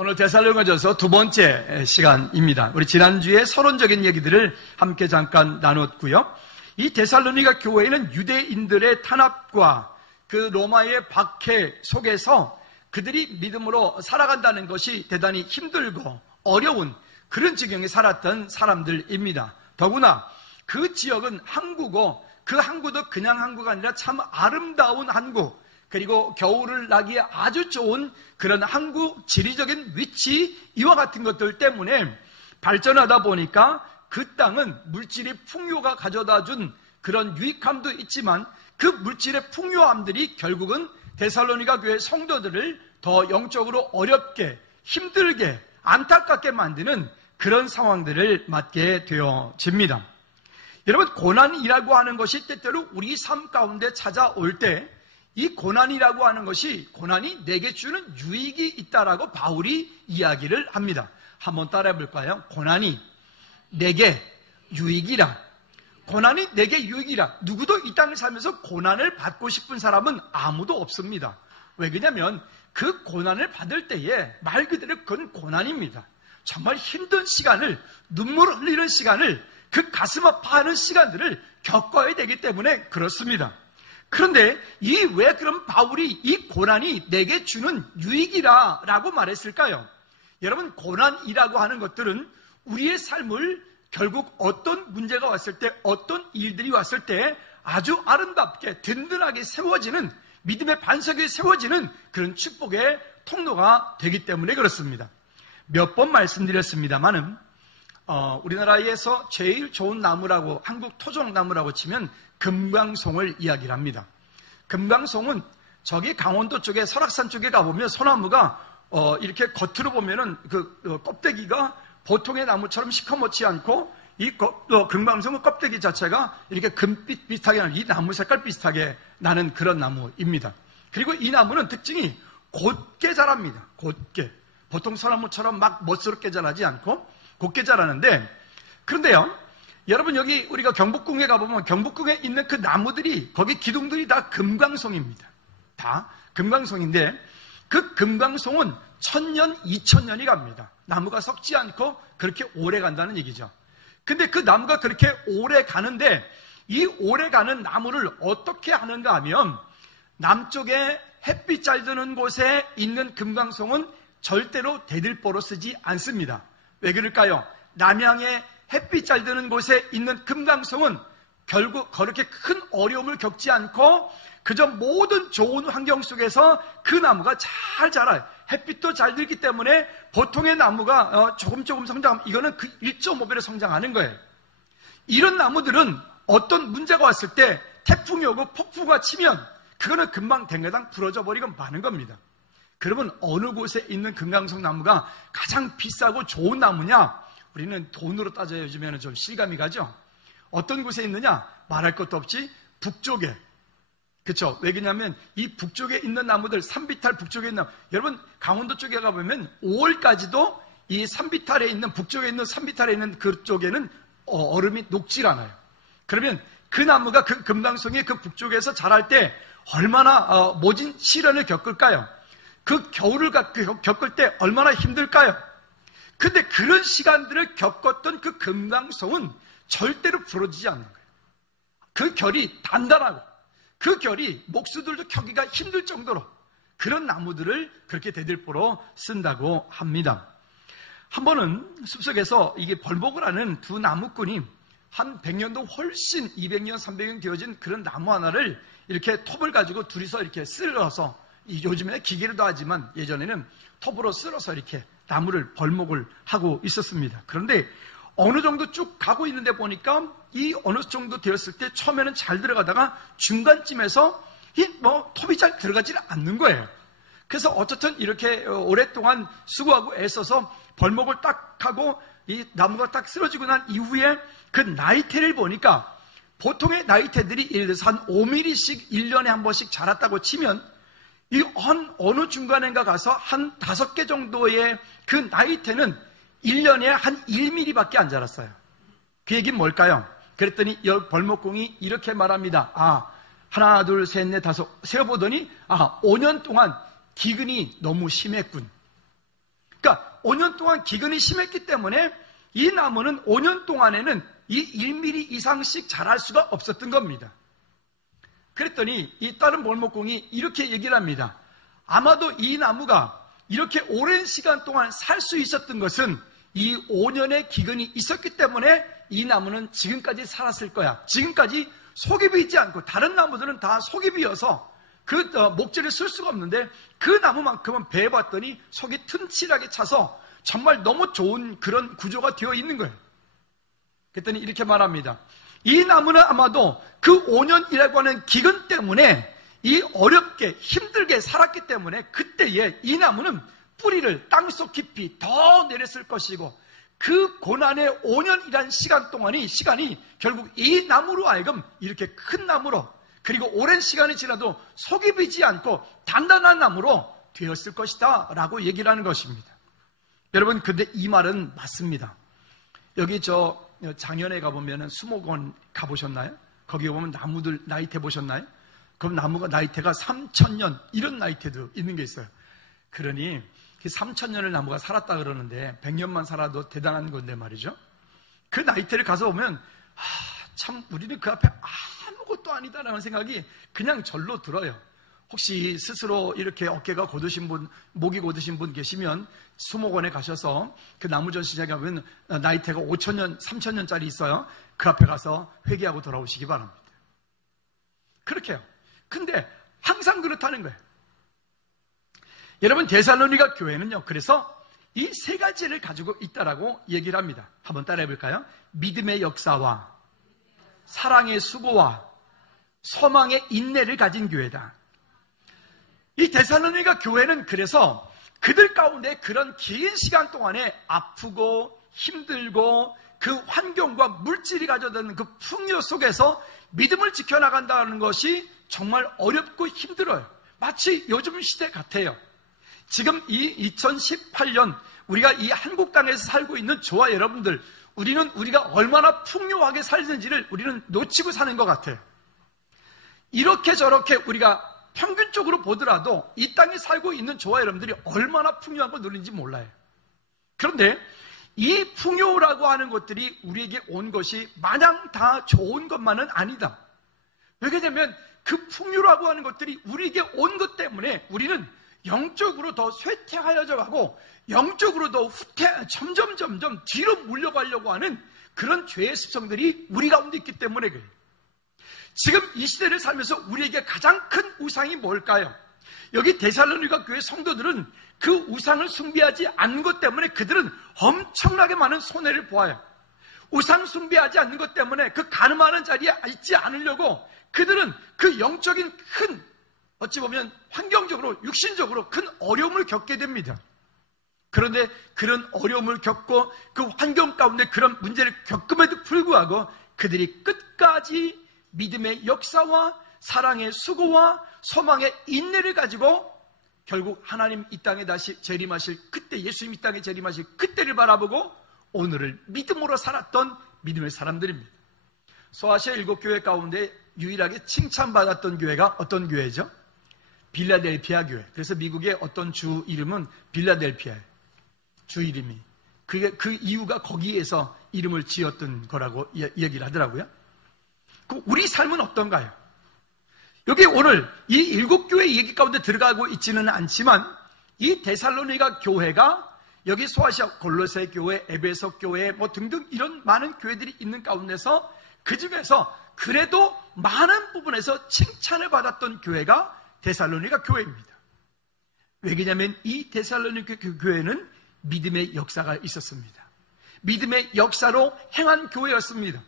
오늘 데살로니가전서 두 번째 시간입니다. 우리 지난주에 서론적인 얘기들을 함께 잠깐 나눴고요. 이 데살로니가 교회는 유대인들의 탄압과 그 로마의 박해 속에서 그들이 믿음으로 살아간다는 것이 대단히 힘들고 어려운 그런 지경에 살았던 사람들입니다. 더구나 그 지역은 항구고 그 항구도 그냥 항구가 아니라 참 아름다운 항구, 그리고 겨울을 나기에 아주 좋은 그런 항구 지리적인 위치, 이와 같은 것들 때문에 발전하다 보니까 그 땅은 물질의 풍요가 가져다 준 그런 유익함도 있지만 그 물질의 풍요함들이 결국은 데살로니가 교회 성도들을 더 영적으로 어렵게, 힘들게, 안타깝게 만드는 그런 상황들을 맞게 되어집니다. 여러분, 고난이라고 하는 것이 때때로 우리 삶 가운데 찾아올 때 이 고난이라고 하는 것이 고난이 내게 주는 유익이 있다라고 바울이 이야기를 합니다. 한번 따라해 볼까요? 고난이 내게 유익이라. 고난이 내게 유익이라. 누구도 이 땅을 살면서 고난을 받고 싶은 사람은 아무도 없습니다. 왜 그러냐면 그 고난을 받을 때에 말 그대로 그건 고난입니다. 정말 힘든 시간을, 눈물 흘리는 시간을, 그 가슴 아파하는 시간들을 겪어야 되기 때문에 그렇습니다. 그런데 왜 그럼 바울이 이 고난이 내게 주는 유익이라 라고 말했을까요? 여러분, 고난이라고 하는 것들은 우리의 삶을 결국 어떤 문제가 왔을 때, 어떤 일들이 왔을 때 아주 아름답게 든든하게 세워지는, 믿음의 반석에 세워지는 그런 축복의 통로가 되기 때문에 그렇습니다. 몇 번 말씀드렸습니다만은 우리나라에서 제일 좋은 나무라고, 한국 토종나무라고 치면 금강송을 이야기를 합니다. 금강송은 저기 강원도 쪽에 설악산 쪽에 가보면 소나무가 이렇게 겉으로 보면은 그 껍데기가 보통의 나무처럼 시커멓지 않고 이 금강송의 껍데기 자체가 이렇게 금빛 비슷하게 나는, 이 나무 색깔 비슷하게 나는 그런 나무입니다. 그리고 이 나무는 특징이 곧게 자랍니다. 곧게. 보통 소나무처럼 막 멋스럽게 자라지 않고 곧게 자라는데, 그런데요, 여러분, 여기 우리가 경복궁에 가보면 경복궁에 있는 그 나무들이, 거기 기둥들이 다 금강송입니다. 다 금강송인데 그 금강송은 1000년, 2000년이 갑니다. 나무가 썩지 않고 그렇게 오래 간다는 얘기죠. 근데 그 나무가 그렇게 오래 가는데 이 오래 가는 나무를 어떻게 하는가 하면 남쪽에 햇빛 잘 드는 곳에 있는 금강송은 절대로 대들보로 쓰지 않습니다. 왜 그럴까요? 남양에 햇빛 잘 드는 곳에 있는 금강송은 결국 그렇게 큰 어려움을 겪지 않고 그저 모든 좋은 환경 속에서 그 나무가 잘 자라요. 햇빛도 잘 들기 때문에 보통의 나무가 조금 성장하면 이거는 그 1.5배로 성장하는 거예요. 이런 나무들은 어떤 문제가 왔을 때 태풍이 오고 폭풍우가 치면 그거는 금방 댕가당 부러져 버리고 마는 겁니다. 그러면 어느 곳에 있는 금강송 나무가 가장 비싸고 좋은 나무냐? 우리는 돈으로 따져야 요즘에는 좀 실감이 가죠. 어떤 곳에 있느냐? 말할 것도 없지 북쪽에. 그렇죠? 왜 그러냐면 이 북쪽에 있는 나무들, 산비탈 북쪽에 있는 나무, 여러분 강원도 쪽에 가보면 5월까지도 이 산비탈에 있는, 북쪽에 있는 산비탈에 있는 그쪽에는 얼음이 녹질 않아요. 그러면 그 나무가 그 금강송의 그 북쪽에서 자랄 때 얼마나 모진 시련을 겪을까요? 그 겨울을 겪을 때 얼마나 힘들까요? 근데 그런 시간들을 겪었던 그 금강송은 절대로 부러지지 않는 거예요. 그 결이 단단하고 그 결이 목수들도 켜기가 힘들 정도로 그런 나무들을 그렇게 대들보로 쓴다고 합니다. 한 번은 숲속에서 이게 벌목을 하는 두 나무꾼이 한 100년도 훨씬 200년, 300년 되어진 그런 나무 하나를 이렇게 톱을 가지고 둘이서 이렇게 쓸어서, 요즘에는 기계로도 하지만 예전에는 톱으로 쓸어서 이렇게 나무를 벌목을 하고 있었습니다. 그런데 어느 정도 쭉 가고 있는데 보니까 이 어느 정도 되었을 때 처음에는 잘 들어가다가 중간쯤에서 톱이 잘 들어가지는 않는 거예요. 그래서 어쨌든 이렇게 오랫동안 수고하고 애써서 벌목을 딱 하고 이 나무가 딱 쓰러지고 난 이후에 그 나이테를 보니까 보통의 나이테들이 예를 들어서 한 5mm씩 1년에 한 번씩 자랐다고 치면 이 어느 중간인가 가서 한 5개 정도의 그 나이테는 1년에 한 1mm밖에 안 자랐어요. 그 얘기는 뭘까요? 그랬더니 벌목공이 이렇게 말합니다. 하나, 둘, 셋, 넷, 다섯 세어보더니 5년 동안 기근이 너무 심했군. 그러니까 5년 동안 기근이 심했기 때문에 이 나무는 5년 동안에는 이 1mm 이상씩 자랄 수가 없었던 겁니다. 그랬더니 이 다른 몰목공이 이렇게 얘기를 합니다. 아마도 이 나무가 이렇게 오랜 시간 동안 살 수 있었던 것은 이 5년의 기근이 있었기 때문에 이 나무는 지금까지 살았을 거야. 지금까지 속이 비지 않고, 다른 나무들은 다 속이 비어서 그 목재를 쓸 수가 없는데 그 나무만큼은 베어봤더니 속이 튼실하게 차서 정말 너무 좋은 그런 구조가 되어 있는 거예요. 그랬더니 이렇게 말합니다. 이 나무는 아마도 그 5년이라고 하는 기근 때문에 이 어렵게 힘들게 살았기 때문에 그때에 이 나무는 뿌리를 땅속 깊이 더 내렸을 것이고, 그 고난의 5년이란 시간이 결국 이 나무로 하여금 이렇게 큰 나무로, 그리고 오랜 시간이 지나도 속이 비지 않고 단단한 나무로 되었을 것이다 라고 얘기를 하는 것입니다. 여러분, 근데 이 말은 맞습니다. 여기 작년에 가보면 수목원 가보셨나요? 거기 보면 나무들 나이테 보셨나요? 그럼 나무가 나이테가 3,000년 이런 나이테도 있는 게 있어요. 그러니 3,000년을 나무가 살았다 그러는데 100년만 살아도 대단한 건데 말이죠. 그 나이테를 가서 보면 참 우리는 그 앞에 아무것도 아니다라는 생각이 그냥 절로 들어요. 혹시 스스로 이렇게 어깨가 곧으신 분, 목이 곧으신 분 계시면 수목원에 가셔서 그 나무 전시장에 가면 나이테가 5,000년, 3,000년짜리 있어요. 그 앞에 가서 회개하고 돌아오시기 바랍니다. 그렇게 해요. 근데 항상 그렇다는 거예요. 여러분, 데살로니가 교회는요, 그래서 이 세 가지를 가지고 있다라고 얘기를 합니다. 한번 따라해 볼까요? 믿음의 역사와 사랑의 수고와 소망의 인내를 가진 교회다. 이 데살로니가 교회는 그래서 그들 가운데 그런 긴 시간 동안에 아프고 힘들고 그 환경과 물질이 가져다는 그 풍요 속에서 믿음을 지켜나간다는 것이 정말 어렵고 힘들어요. 마치 요즘 시대 같아요. 지금 이 2018년 우리가 이 한국 땅에서 살고 있는 저와 여러분들, 우리가 얼마나 풍요하게 살는지를 우리는 놓치고 사는 것 같아요. 이렇게 저렇게 우리가 평균적으로 보더라도 이 땅에 살고 있는 저와 여러분들이 얼마나 풍요한 걸 누리는지 몰라요. 그런데 이 풍요라고 하는 것들이 우리에게 온 것이 마냥 다 좋은 것만은 아니다. 왜냐하면 그 풍요라고 하는 것들이 우리에게 온 것 때문에 우리는 영적으로 더 쇠퇴하여져 가고 영적으로 더 점점 뒤로 물려가려고 하는 그런 죄의 습성들이 우리 가운데 있기 때문에 그래요. 지금 이 시대를 살면서 우리에게 가장 큰 우상이 뭘까요? 여기 데살로니가 교회 성도들은 그 우상을 숭배하지 않는 것 때문에 그들은 엄청나게 많은 손해를 보아요. 우상 숭배하지 않는 것 때문에 그 가늠하는 자리에 있지 않으려고 그들은 그 영적인 큰, 어찌 보면 환경적으로 육신적으로 큰 어려움을 겪게 됩니다. 그런데 그런 어려움을 겪고 그 환경 가운데 그런 문제를 겪음에도 불구하고 그들이 끝까지 믿음의 역사와 사랑의 수고와 소망의 인내를 가지고 결국 하나님 이 땅에 다시 재림하실 그때, 예수님 이 땅에 재림하실 그때를 바라보고 오늘을 믿음으로 살았던 믿음의 사람들입니다. 소아시아 7교회 가운데 유일하게 칭찬받았던 교회가 어떤 교회죠? 빌라델피아 교회. 그래서 미국의 어떤 주 이름은 빌라델피아예요. 주 이름이. 그 이유가 거기에서 이름을 지었던 거라고 얘기를 하더라고요. 우리 삶은 어떤가요? 여기 오늘 이 7교회 얘기 가운데 들어가고 있지는 않지만 이 데살로니가 교회가 여기 소아시아 골로새 교회, 에베소 교회 뭐 등등 이런 많은 교회들이 있는 가운데서 그 중에서 그래도 많은 부분에서 칭찬을 받았던 교회가 데살로니가 교회입니다. 왜냐하면 이 데살로니가 교회는 믿음의 역사가 있었습니다. 믿음의 역사로 행한 교회였습니다.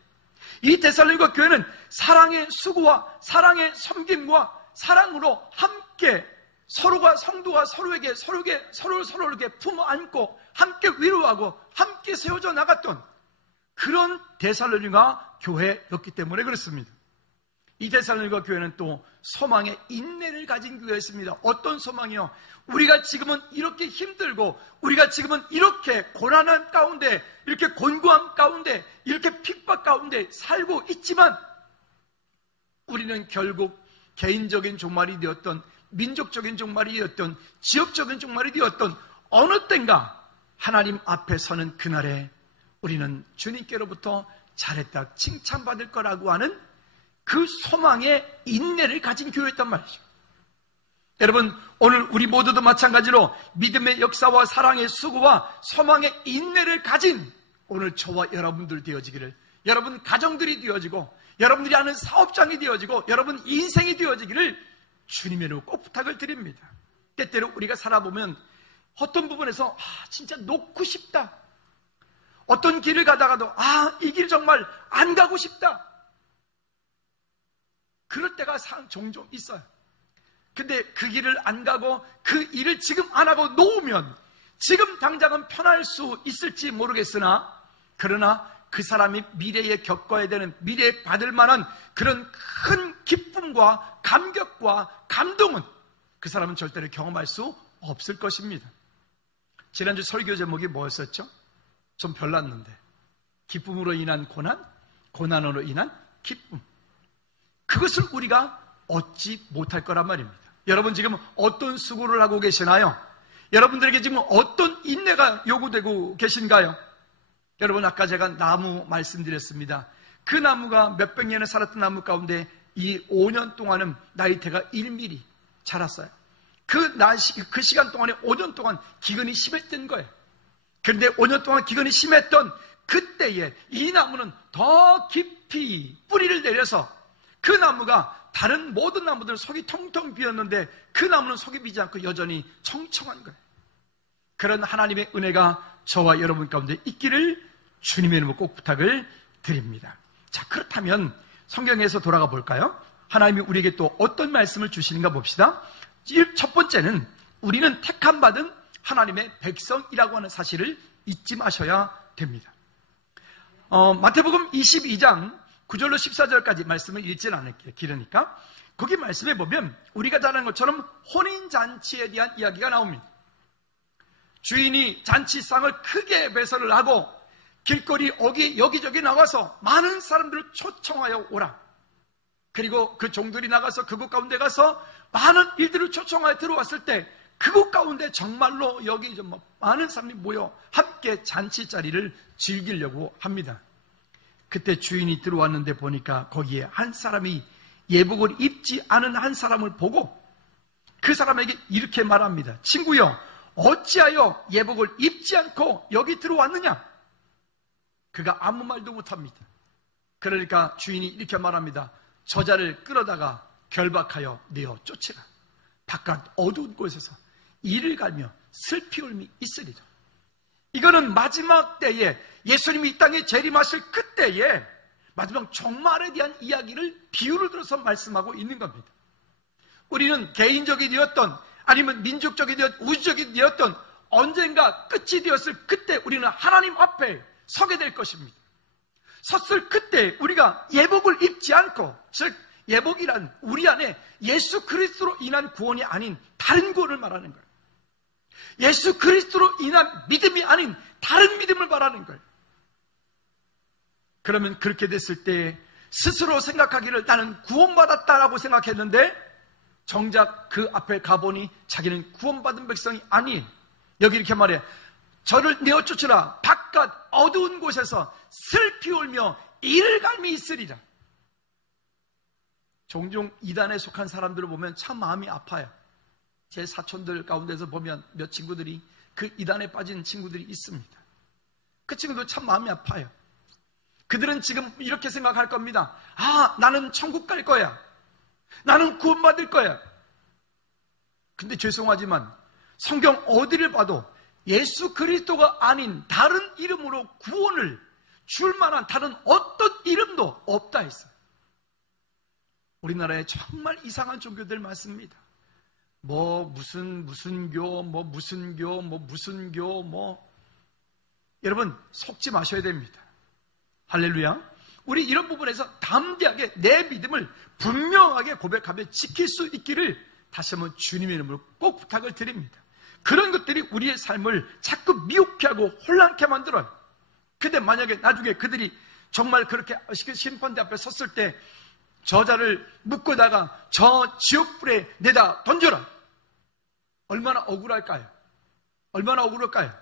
이 데살로니가 교회는 사랑의 수고와 사랑의 섬김과 사랑으로 함께 서로가 성도가 서로에게 품어 안고 함께 위로하고 함께 세워져 나갔던 그런 데살로니가 교회였기 때문에 그렇습니다. 이 데살로니가 교회는 또 소망의 인내를 가진 교회였습니다. 어떤 소망이요? 우리가 지금은 이렇게 힘들고 우리가 지금은 이렇게 고난한 가운데 이렇게 곤고함 가운데 이렇게 핍박 가운데 살고 있지만 우리는 결국 개인적인 종말이 되었던 민족적인 종말이 되었던 지역적인 종말이 되었던 어느 땐가 하나님 앞에 서는 그날에 우리는 주님께로부터 잘했다, 칭찬받을 거라고 하는 그 소망의 인내를 가진 교회였단 말이죠. 여러분, 오늘 우리 모두도 마찬가지로 믿음의 역사와 사랑의 수고와 소망의 인내를 가진 오늘 저와 여러분들 되어지기를, 여러분 가정들이 되어지고 여러분들이 하는 사업장이 되어지고 여러분 인생이 되어지기를 주님의 이름으로 꼭 부탁을 드립니다. 때때로 우리가 살아보면 어떤 부분에서 진짜 놓고 싶다, 어떤 길을 가다가도 이 길 정말 안 가고 싶다, 그럴 때가 종종 있어요. 근데 그 길을 안 가고 그 일을 지금 안 하고 놓으면 지금 당장은 편할 수 있을지 모르겠으나, 그러나 그 사람이 미래에 겪어야 되는, 미래에 받을 만한 그런 큰 기쁨과 감격과 감동은 그 사람은 절대로 경험할 수 없을 것입니다. 지난주 설교 제목이 뭐였었죠? 좀 별났는데, 기쁨으로 인한 고난, 고난으로 인한 기쁨. 그것을 우리가 얻지 못할 거란 말입니다. 여러분 지금 어떤 수고를 하고 계시나요? 여러분들에게 지금 어떤 인내가 요구되고 계신가요? 여러분, 아까 제가 나무 말씀드렸습니다. 그 나무가 몇백 년을 살았던 나무 가운데 이 5년 동안은 나이테가 1mm 자랐어요. 그 시간 동안에 5년 동안 기근이 심했던 거예요. 그런데 5년 동안 기근이 심했던 그때에 이 나무는 더 깊이 뿌리를 내려서 그 나무가 다른 모든 나무들은 속이 텅텅 비었는데 그 나무는 속이 비지 않고 여전히 청청한 거예요. 그런 하나님의 은혜가 저와 여러분 가운데 있기를 주님의 이름으로 꼭 부탁을 드립니다. 자, 그렇다면 성경에서 돌아가 볼까요? 하나님이 우리에게 또 어떤 말씀을 주시는가 봅시다. 첫 번째는 우리는 택함 받은 하나님의 백성이라고 하는 사실을 잊지 마셔야 됩니다. 마태복음 22장 9절로 14절까지 말씀을 읽지는 않을게요. 길으니까. 거기 말씀에 보면 우리가 잘 아는 것처럼 혼인잔치에 대한 이야기가 나옵니다. 주인이 잔치상을 크게 배설을 하고 길거리 여기저기 나가서 많은 사람들을 초청하여 오라. 그리고 그 종들이 나가서 그곳 가운데 가서 많은 일들을 초청하여 들어왔을 때 그곳 가운데 정말로 여기 좀 많은 사람이 모여 함께 잔치 자리를 즐기려고 합니다. 그때 주인이 들어왔는데 보니까 거기에 한 사람이 예복을 입지 않은 한 사람을 보고 그 사람에게 이렇게 말합니다. 친구여, 어찌하여 예복을 입지 않고 여기 들어왔느냐? 그가 아무 말도 못합니다. 그러니까 주인이 이렇게 말합니다. 저자를 끌어다가 결박하여 내어 쫓으라. 바깥 어두운 곳에서 이를 갈며 슬피 울미 있으리라. 이거는 마지막 때에 예수님이 이 땅에 재림하실 그때에 마지막 종말에 대한 이야기를 비유를 들어서 말씀하고 있는 겁니다. 우리는 개인적이 되었던 아니면 민족적이 되었던 우주적이 되었던 언젠가 끝이 되었을 그때 우리는 하나님 앞에 서게 될 것입니다. 섰을 그때 우리가 예복을 입지 않고, 즉 예복이란 우리 안에 예수 그리스도로 인한 구원이 아닌 다른 구원을 말하는 거예요. 예수 그리스도로 인한 믿음이 아닌 다른 믿음을 말하는 거예요. 그러면 그렇게 됐을 때 스스로 생각하기를 나는 구원받았다라고 생각했는데 정작 그 앞에 가보니 자기는 구원받은 백성이 아니에요. 여기 이렇게 말해, 저를 내어 쫓으라. 바깥 어두운 곳에서 슬피 울며 이를 갈미 있으리라. 종종 이단에 속한 사람들을 보면 참 마음이 아파요. 제 사촌들 가운데서 보면 몇 친구들이 그 이단에 빠진 친구들이 있습니다. 그 친구들 참 마음이 아파요. 그들은 지금 이렇게 생각할 겁니다. 나는 천국 갈 거야. 나는 구원받을 거야. 근데 죄송하지만 성경 어디를 봐도 예수 그리스도가 아닌 다른 이름으로 구원을 줄 만한 다른 어떤 이름도 없다 했어요. 우리나라에 정말 이상한 종교들 많습니다. 무슨 교. 여러분 속지 마셔야 됩니다. 할렐루야. 우리 이런 부분에서 담대하게 내 믿음을 분명하게 고백하며 지킬 수 있기를 다시 한번 주님의 이름으로 꼭 부탁을 드립니다. 그런 것들이 우리의 삶을 자꾸 미혹해 하고 혼란케 만들어요. 근데 만약에 나중에 그들이 정말 그렇게 심판대 앞에 섰을 때 저자를 묶고다가 저 지옥불에 내다 던져라. 얼마나 억울할까요? 얼마나 억울할까요?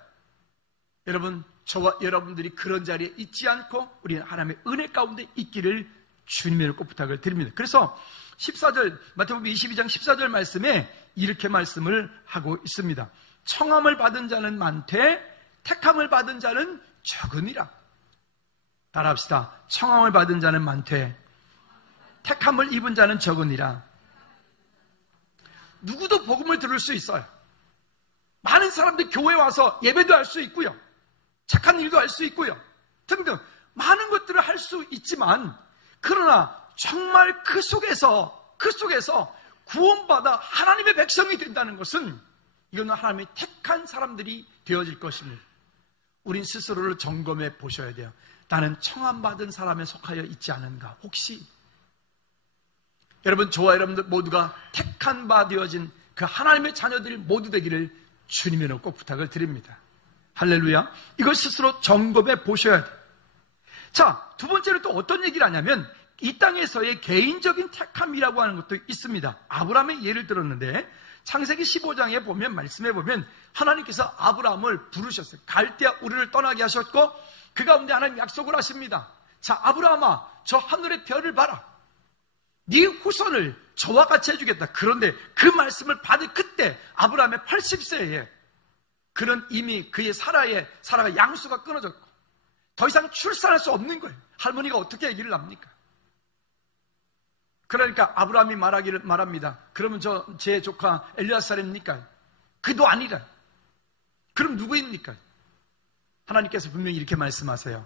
여러분, 저와 여러분들이 그런 자리에 있지 않고 우리는 하나님의 은혜 가운데 있기를 주님의 꼭 부탁을 드립니다. 그래서 14절, 마태복음 22장 14절 말씀에 이렇게 말씀을 하고 있습니다. 청함을 받은 자는 많되 택함을 받은 자는 적으니라. 따라합시다. 청함을 받은 자는 많되 택함을 입은 자는 적으니라. 누구도 복음을 들을 수 있어요. 많은 사람들이 교회에 와서 예배도 할 수 있고요, 착한 일도 할 수 있고요, 등등 많은 것들을 할 수 있지만, 그러나 정말 그 속에서 구원받아 하나님의 백성이 된다는 것은 이거는 하나님의 택한 사람들이 되어질 것입니다. 우린 스스로를 점검해 보셔야 돼요. 나는 청함받은 사람에 속하여 있지 않은가? 혹시 여러분, 저와 여러분들 모두가 택한 바 되어진 그 하나님의 자녀들이 모두 되기를 주님의 이름으로 꼭 부탁을 드립니다. 할렐루야. 이걸 스스로 점검해 보셔야 돼요. 자, 두 번째로 또 어떤 얘기를 하냐면 이 땅에서의 개인적인 택함이라고 하는 것도 있습니다. 아브라함의 예를 들었는데 창세기 15장에 보면, 말씀해 보면 하나님께서 아브라함을 부르셨어요. 갈대아 우르를 떠나게 하셨고 그 가운데 하나님 약속을 하십니다. 자, 아브라함아, 저 하늘의 별을 봐라. 네 후손을 저와 같이 해주겠다. 그런데 그 말씀을 받은 그때 아브라함의 80세에 그는 이미 그의 사라가 양수가 끊어졌고 더 이상 출산할 수 없는 거예요. 할머니가 어떻게 얘기를 합니까? 그러니까 아브라함이 말합니다. 그러면 제 조카 엘리아살입니까? 그도 아니라. 그럼 누구입니까? 하나님께서 분명히 이렇게 말씀하세요.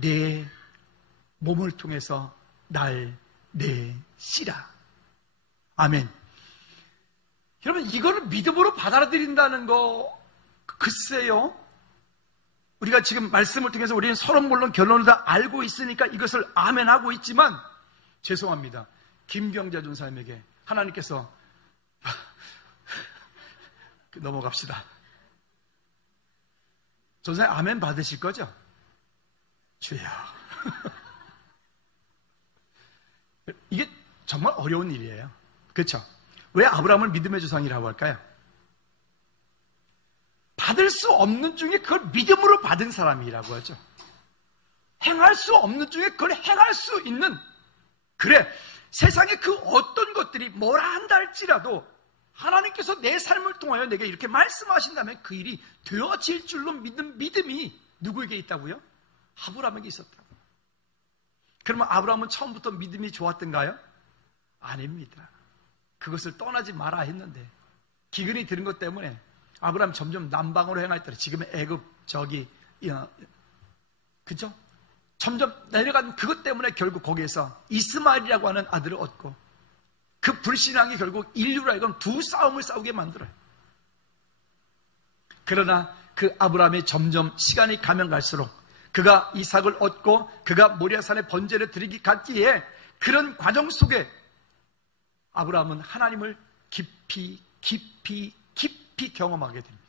내 몸을 통해서 날 내시라. 아멘. 여러분, 이거를 믿음으로 받아들인다는 거, 글쎄요. 우리가 지금 말씀을 통해서 우리는 서로 물론 결론을 다 알고 있으니까 이것을 아멘하고 있지만, 죄송합니다. 김경자 전사님에게 하나님께서 넘어갑시다. 전사님 아멘 받으실 거죠? 주여. 이게 정말 어려운 일이에요. 그렇죠? 왜 아브라함을 믿음의 조상이라고 할까요? 받을 수 없는 중에 그걸 믿음으로 받은 사람이라고 하죠. 행할 수 없는 중에 그걸 행할 수 있는, 그래, 세상에 그 어떤 것들이 뭐라 한다 할지라도 하나님께서 내 삶을 통하여 내게 이렇게 말씀하신다면 그 일이 되어질 줄로 믿는 믿음이 누구에게 있다고요? 아브라함에게 있었다고. 그러면 아브라함은 처음부터 믿음이 좋았던가요? 아닙니다. 그것을 떠나지 마라 했는데 기근이 들은 것 때문에 아브라함 점점 남방으로 행하였더라. 지금의 애굽 그죠? 점점 내려간 그것 때문에 결국 거기에서 이스마엘이라고 하는 아들을 얻고, 그 불신앙이 결국 인류로 하여금 두 싸움을 싸우게 만들어요. 그러나 그 아브라함이 점점 시간이 가면 갈수록 그가 이삭을 얻고 그가 모리아산에 번제를 드리기 갔기에 그런 과정 속에 아브라함은 하나님을 깊이 경험하게 됩니다.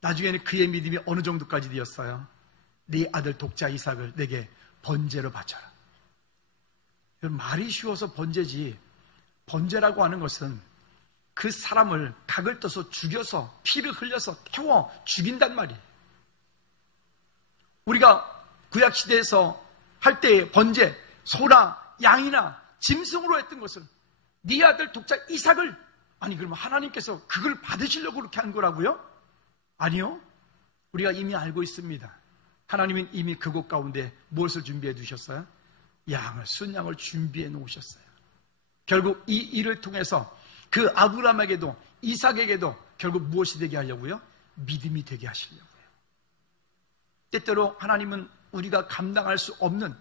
나중에는 그의 믿음이 어느 정도까지 되었어요? 네 아들 독자 이삭을 내게 번제로 바쳐라. 말이 쉬워서 번제지, 번제라고 하는 것은 그 사람을 각을 떠서 죽여서 피를 흘려서 태워 죽인단 말이에요. 우리가 구약시대에서 할 때의 번제, 소나 양이나 짐승으로 했던 것은 네 아들 독자 이삭을, 아니 그러면 하나님께서 그걸 받으시려고 그렇게 한 거라고요? 아니요. 우리가 이미 알고 있습니다. 하나님은 이미 그곳 가운데 무엇을 준비해 두셨어요? 순양을 준비해 놓으셨어요. 결국 이 일을 통해서 그 아브라함에게도 이삭에게도 결국 무엇이 되게 하려고요? 믿음이 되게 하시려고요. 때때로 하나님은 우리가 감당할 수 없는,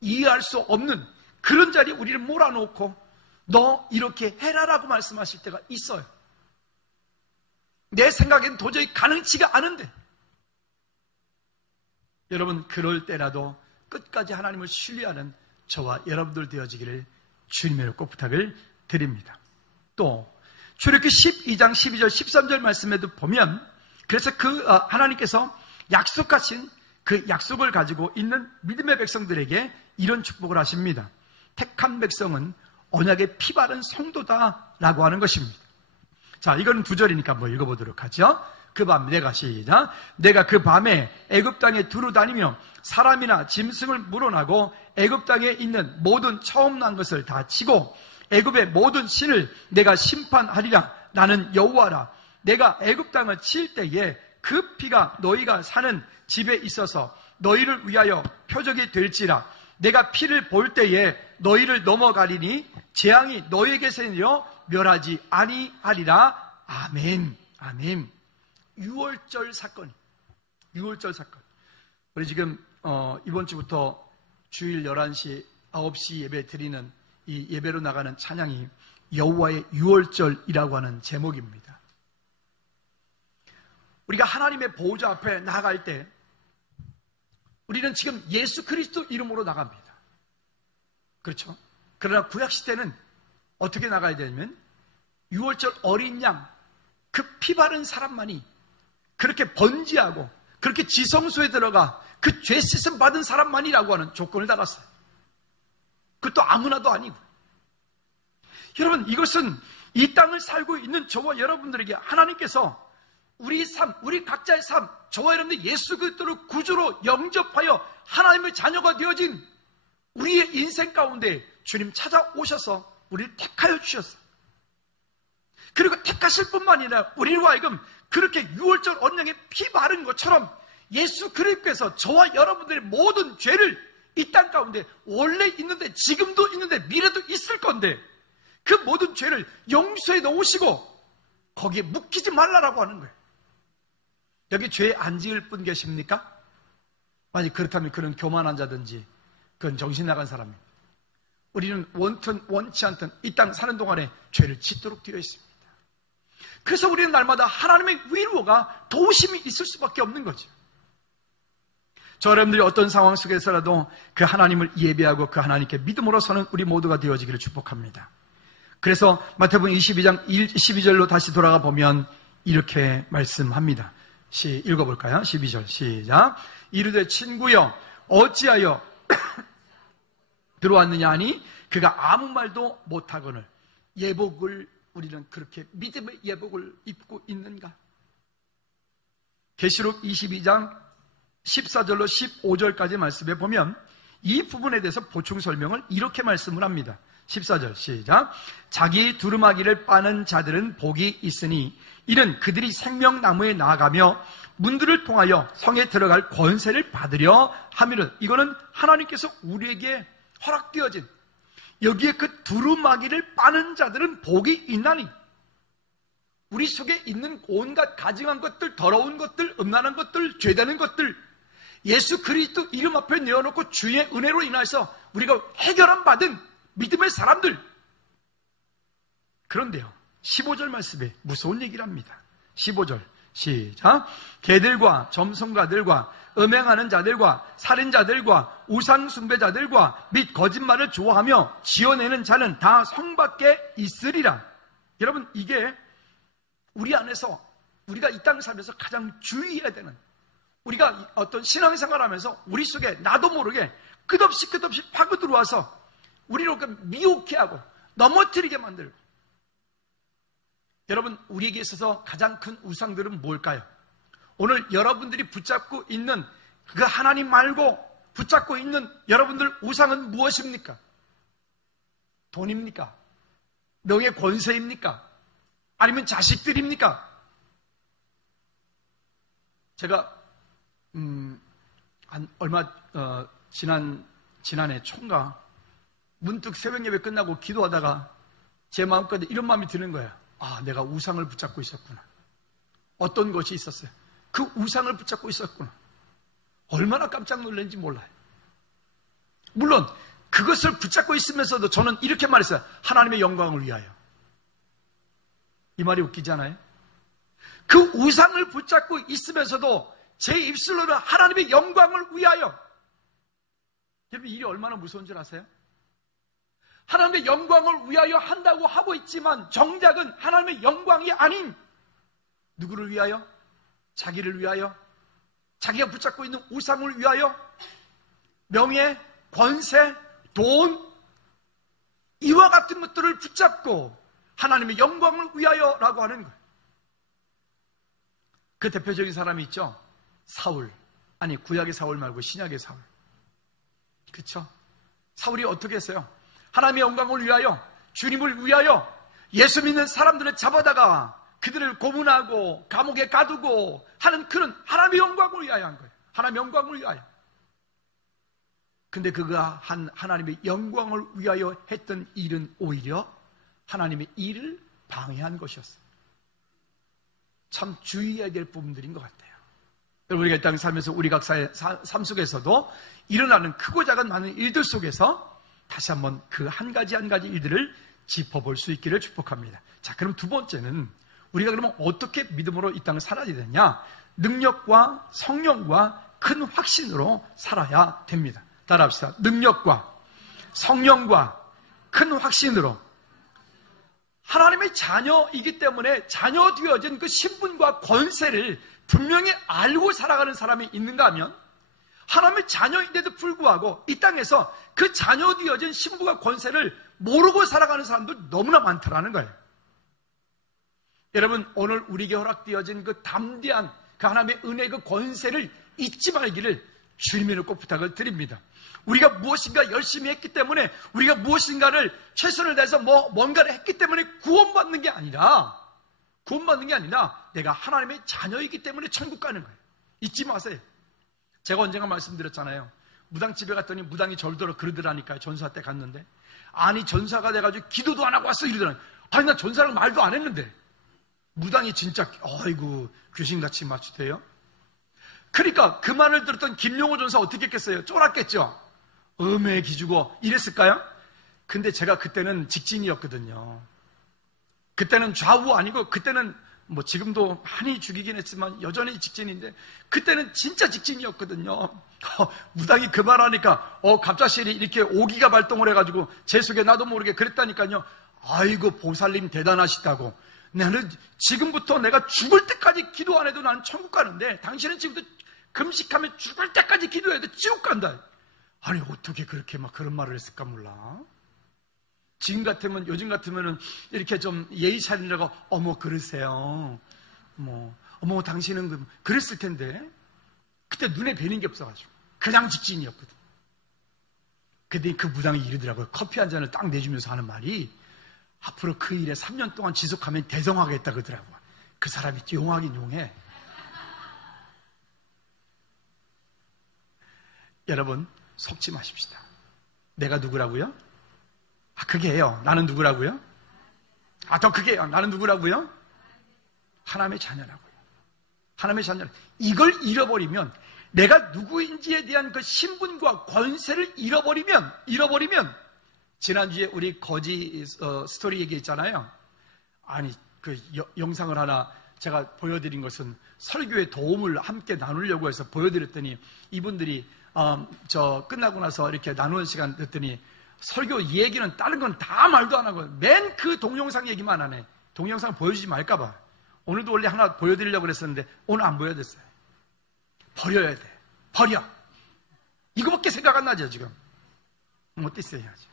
이해할 수 없는 그런 자리에 우리를 몰아놓고 너 이렇게 해라라고 말씀하실 때가 있어요. 내 생각엔 도저히 가능치가 않은데, 여러분 그럴 때라도 끝까지 하나님을 신뢰하는 저와 여러분들 되어지기를 주님의 꼭 부탁을 드립니다. 또 출애굽기 12장 12절 13절 말씀에도 보면, 그래서 하나님께서 약속하신 그 약속을 가지고 있는 믿음의 백성들에게 이런 축복을 하십니다. 택한 백성은 언약의 피 바른 성도다라고 하는 것입니다. 자, 이거는 2절이니까 읽어보도록 하죠. 그 밤 내가 시작. 내가 그 밤에 애굽 땅에 두루 다니며 사람이나 짐승을 물어나고 애굽 땅에 있는 모든 처음 난 것을 다 치고 애굽의 모든 신을 내가 심판하리라. 나는 여호와라. 내가 애굽 땅을 칠 때에 그 피가 너희가 사는 집에 있어서 너희를 위하여 표적이 될지라. 내가 피를 볼 때에 너희를 넘어가리니 재앙이 너희에게서 내려 멸하지 아니하리라. 아멘. 아멘. 6월절 사건. 6월절 사건. 우리 지금 이번 주부터 주일 11시, 9시 예배 드리는 이 예배로 나가는 찬양이 여호와의 6월절이라고 하는 제목입니다. 우리가 하나님의 보호자 앞에 나아갈 때 우리는 지금 예수 그리스도 이름으로 나갑니다. 그렇죠? 그러나 구약시대는 어떻게 나가야 되냐면 6월절 어린 양, 그 피 바른 사람만이 그렇게 번지하고 그렇게 지성소에 들어가 그 죄 씻음 받은 사람만이라고 하는 조건을 달았어요. 그것도 아무나도 아니고. 여러분, 이것은 이 땅을 살고 있는 저와 여러분들에게 하나님께서 우리 삶, 우리 각자의 삶, 저와 여러분들 예수 그리스도를 구주로 영접하여 하나님의 자녀가 되어진 우리의 인생 가운데 주님 찾아오셔서 우리를 택하여 주셨어요. 그리고 택하실 뿐만 아니라 우리로 하여금 그렇게 6월절 언양에 피 바른 것처럼 예수 그리스도께서 저와 여러분들의 모든 죄를 이 땅 가운데 원래 있는데 지금도 있는데 미래도 있을 건데 그 모든 죄를 용서해 놓으시고 거기에 묵히지 말라라고 하는 거예요. 여기 죄 안 지을 분 계십니까? 만약 그렇다면 그런 교만한 자든지 그건 정신 나간 사람입니다. 우리는 원튼 원치 않든 이 땅 사는 동안에 죄를 짓도록 되어 있습니다. 그래서 우리는 날마다 하나님의 위로가 도우심이 있을 수밖에 없는 거죠. 저 여러분들이 어떤 상황 속에서라도 그 하나님을 예배하고 그 하나님께 믿음으로 서는 우리 모두가 되어지기를 축복합니다. 그래서 마태복음 22장 12절로 다시 돌아가 보면 이렇게 말씀합니다. 읽어볼까요? 12절 시작. 이르되 친구여 어찌하여 들어왔느냐 하니 그가 아무 말도 못하거늘. 예복을 우리는 그렇게 믿음의 예복을 입고 있는가? 계시록 22장 14절로 15절까지 말씀에 보면 이 부분에 대해서 보충 설명을 이렇게 말씀을 합니다. 14절 시작. 자기 두루마기를 빠는 자들은 복이 있으니 이는 그들이 생명나무에 나아가며 문들을 통하여 성에 들어갈 권세를 받으려 함이라. 이거는 하나님께서 우리에게 허락되어진 여기에 그 두루마기를 빠는 자들은 복이 있나니 우리 속에 있는 온갖 가증한 것들, 더러운 것들, 음란한 것들, 죄되는 것들 예수 그리스도 이름 앞에 내어놓고 주의 은혜로 인해서 우리가 해결함 받은 믿음의 사람들. 그런데요 15절 말씀에 무서운 얘기를 합니다. 15절 시작. 개들과 점성가들과 음행하는 자들과 살인자들과 우상숭배자들과 및 거짓말을 좋아하며 지어내는 자는 다 성 밖에 있으리라. 여러분, 이게 우리 안에서 우리가 이 땅을 살면서 가장 주의해야 되는, 우리가 어떤 신앙생활 하면서 우리 속에 나도 모르게 끝없이 파고 들어와서 우리를 미혹해 하고 넘어뜨리게 만들고. 여러분, 우리에게 있어서 가장 큰 우상들은 뭘까요? 오늘 여러분들이 붙잡고 있는 그 하나님 말고 붙잡고 있는 여러분들 우상은 무엇입니까? 돈입니까? 명예 권세입니까? 아니면 자식들입니까? 제가 지난해 총각 문득 새벽 예배 끝나고 기도하다가 제 마음가운데 이런 마음이 드는 거예요. 아, 내가 우상을 붙잡고 있었구나. 어떤 것이 있었어요? 그 우상을 붙잡고 있었구나. 얼마나 깜짝 놀랐는지 몰라요. 물론 그것을 붙잡고 있으면서도 저는 이렇게 말했어요. 하나님의 영광을 위하여. 이 말이 웃기지 않아요? 그 우상을 붙잡고 있으면서도 제 입술로는 하나님의 영광을 위하여. 여러분, 일이 얼마나 무서운 줄 아세요? 하나님의 영광을 위하여 한다고 하고 있지만 정작은 하나님의 영광이 아닌 누구를 위하여? 자기를 위하여? 자기가 붙잡고 있는 우상을 위하여? 명예, 권세, 돈, 이와 같은 것들을 붙잡고 하나님의 영광을 위하여라고 하는 거예요. 그 대표적인 사람이 있죠. 사울. 아니, 구약의 사울 말고 신약의 사울. 그렇죠? 사울이 어떻게 했어요? 하나님의 영광을 위하여, 주님을 위하여 예수 믿는 사람들을 잡아다가 그들을 고문하고 감옥에 가두고 하는 그런 하나님의 영광을 위하여 한 거예요. 하나님의 영광을 위하여. 근데 그가 한 하나님의 영광을 위하여 했던 일은 오히려 하나님의 일을 방해한 것이었어요. 참 주의해야 될 부분들인 것 같아요. 여러분, 우리가 이 땅에 살면서 우리 각자의 삶 속에서도 일어나는 크고 작은 많은 일들 속에서 다시 한번 그 한 가지 한 가지 일들을 짚어볼 수 있기를 축복합니다. 자, 그럼 두 번째는 우리가 그러면 어떻게 믿음으로 이 땅을 살아야 되냐? 능력과 성령과 큰 확신으로 살아야 됩니다. 따라합시다. 능력과 성령과 큰 확신으로. 하나님의 자녀이기 때문에 자녀 되어진 그 신분과 권세를 분명히 알고 살아가는 사람이 있는가 하면, 하나님의 자녀인데도 불구하고 이 땅에서 그 자녀 되어진 신분과 권세를 모르고 살아가는 사람도 너무나 많더라는 거예요. 여러분, 오늘 우리에게 허락되어진 그 담대한 그 하나님의 은혜, 그 권세를 잊지 말기를 주님으로 꼭 부탁을 드립니다. 우리가 무엇인가 열심히 했기 때문에, 우리가 무엇인가를 최선을 다해서 뭔가를 했기 때문에 구원받는 게 아니라 내가 하나님의 자녀이기 때문에 천국 가는 거예요. 잊지 마세요. 제가 언젠가 말씀드렸잖아요. 무당집에 갔더니 무당이 절더러 그러더라니까요. 전사 때 갔는데, 아니 전사가 돼가지고 기도도 안 하고 왔어 이러더라고요. 아니 나 전사랑 말도 안 했는데. 무당이 진짜 아이고 귀신같이 맞추대요. 그러니까 그 말을 들었던 김용호 전사 어떻게 했겠어요? 쫄았겠죠. 음에 기주고 이랬을까요? 근데 제가 그때는 직진이었거든요. 그때는 좌우 아니고, 그때는 뭐 지금도 많이 죽이긴 했지만 여전히 직진인데, 그때는 진짜 직진이었거든요. 무당이 그 말하니까 갑자실이 이렇게 오기가 발동을 해가지고 제 속에 나도 모르게 그랬다니까요. 아이고 보살님 대단하시다고. 나는 지금부터 내가 죽을 때까지 기도 안 해도 나는 천국 가는데, 당신은 지금부터 금식하면 죽을 때까지 기도해도 지옥 간다. 아니 어떻게 그렇게 막 그런 말을 했을까 몰라. 지금 같으면, 요즘 같으면은 이렇게 좀 예의 차리려고 어머 그러세요. 어머 당신은 그랬을 텐데, 그때 눈에 뵈는 게 없어가지고 그냥 직진이었거든. 근데 그 무당이 이러더라고요. 커피 한 잔을 딱 내주면서 하는 말이, 앞으로 그 일에 3년 동안 지속하면 대성하겠다 그러더라고요. 그 사람이 용하긴 용해. 여러분 속지 마십시다. 내가 누구라고요? 그게요. 나는 누구라고요? 더 그게요. 나는 누구라고요? 하나님의 자녀라고요. 하나님의 자녀. 이걸 잃어버리면, 내가 누구인지에 대한 그 신분과 권세를 잃어버리면 지난주에 우리 거지 스토리 얘기했잖아요. 아니 그 영상을 하나 제가 보여드린 것은 설교의 도움을 함께 나누려고 해서 보여드렸더니, 이분들이 끝나고 나서 이렇게 나누는 시간 됐더니 설교 얘기는 다른 건 다 말도 안 하고 맨 그 동영상 얘기만 하네. 동영상 보여주지 말까봐. 오늘도 원래 하나 보여드리려고 그랬었는데 오늘 안 보여드렸어요. 버려야 돼. 버려. 이거밖에 생각 안 나죠 지금. 못 있어야죠.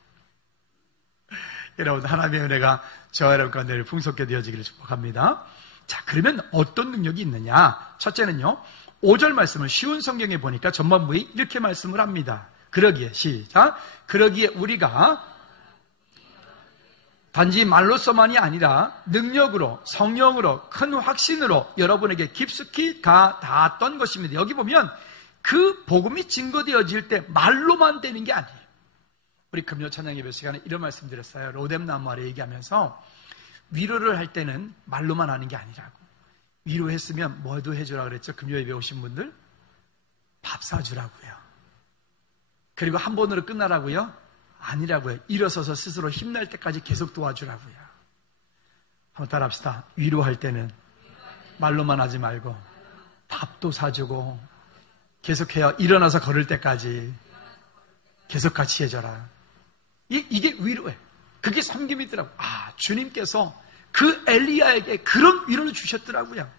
여러분, 하나님의 은혜가 저와 여러분 가운데 풍성케 되어지기를 축복합니다. 자, 그러면 어떤 능력이 있느냐? 첫째는요, 5절 말씀을 쉬운 성경에 보니까 전반부에 이렇게 말씀을 합니다. 그러기에, 시작. 그러기에 우리가 단지 말로서만이 아니라 능력으로, 성령으로, 큰 확신으로 여러분에게 깊숙이 닿았던 것입니다. 여기 보면 그 복음이 증거되어질 때 말로만 되는 게 아니에요. 우리 금요 찬양 예배 시간에 이런 말씀 드렸어요. 로뎀나무 아래 얘기하면서, 위로를 할 때는 말로만 하는 게 아니라고. 위로했으면 뭐도 해주라 그랬죠? 금요 예배 오신 분들? 밥 사주라고요. 그리고 한 번으로 끝나라고요? 아니라고요. 일어서서 스스로 힘날 때까지 계속 도와주라고요. 한번 따라합시다. 위로할 때는 말로만 하지 말고 밥도 사주고, 계속해요. 일어나서 걸을 때까지 계속 같이 해줘라. 이게 위로예요. 그게 섬김이더라고요. 주님께서 그 엘리야에게 그런 위로를 주셨더라고요.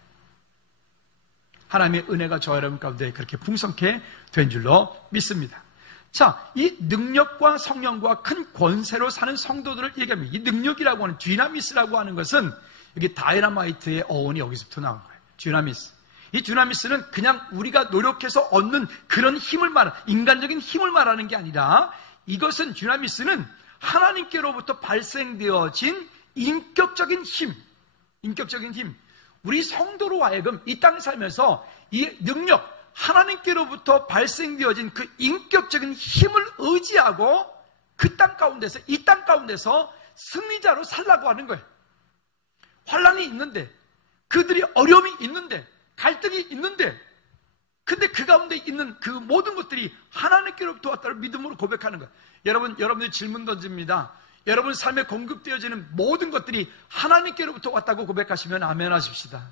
하나님의 은혜가 저와 여러분 가운데 그렇게 풍성케 된 줄로 믿습니다. 자, 이 능력과 성령과 큰 권세로 사는 성도들을 얘기합니다. 이 능력이라고 하는, 디나미스라고 하는 것은, 여기 다이너마이트의 어원이 여기서부터 나온 거예요. 디나미스. 이 두나미스는 그냥 우리가 노력해서 얻는 그런 힘을 인간적인 힘을 말하는 게 아니라 이것은 두나미스는 하나님께로부터 발생되어진 인격적인 힘. 우리 성도로 하여금 이 땅에 살면서 이 능력, 하나님께로부터 발생되어진 그 인격적인 힘을 의지하고 이 땅 가운데서 승리자로 살라고 하는 거예요. 환난이 있는데, 그들이 어려움이 있는데, 갈등이 있는데, 근데 그 가운데 있는 그 모든 것들이 하나님께로부터 왔다고 믿음으로 고백하는 거예요. 여러분들 질문 던집니다. 여러분 삶에 공급되어지는 모든 것들이 하나님께로부터 왔다고 고백하시면 아멘 하십시다.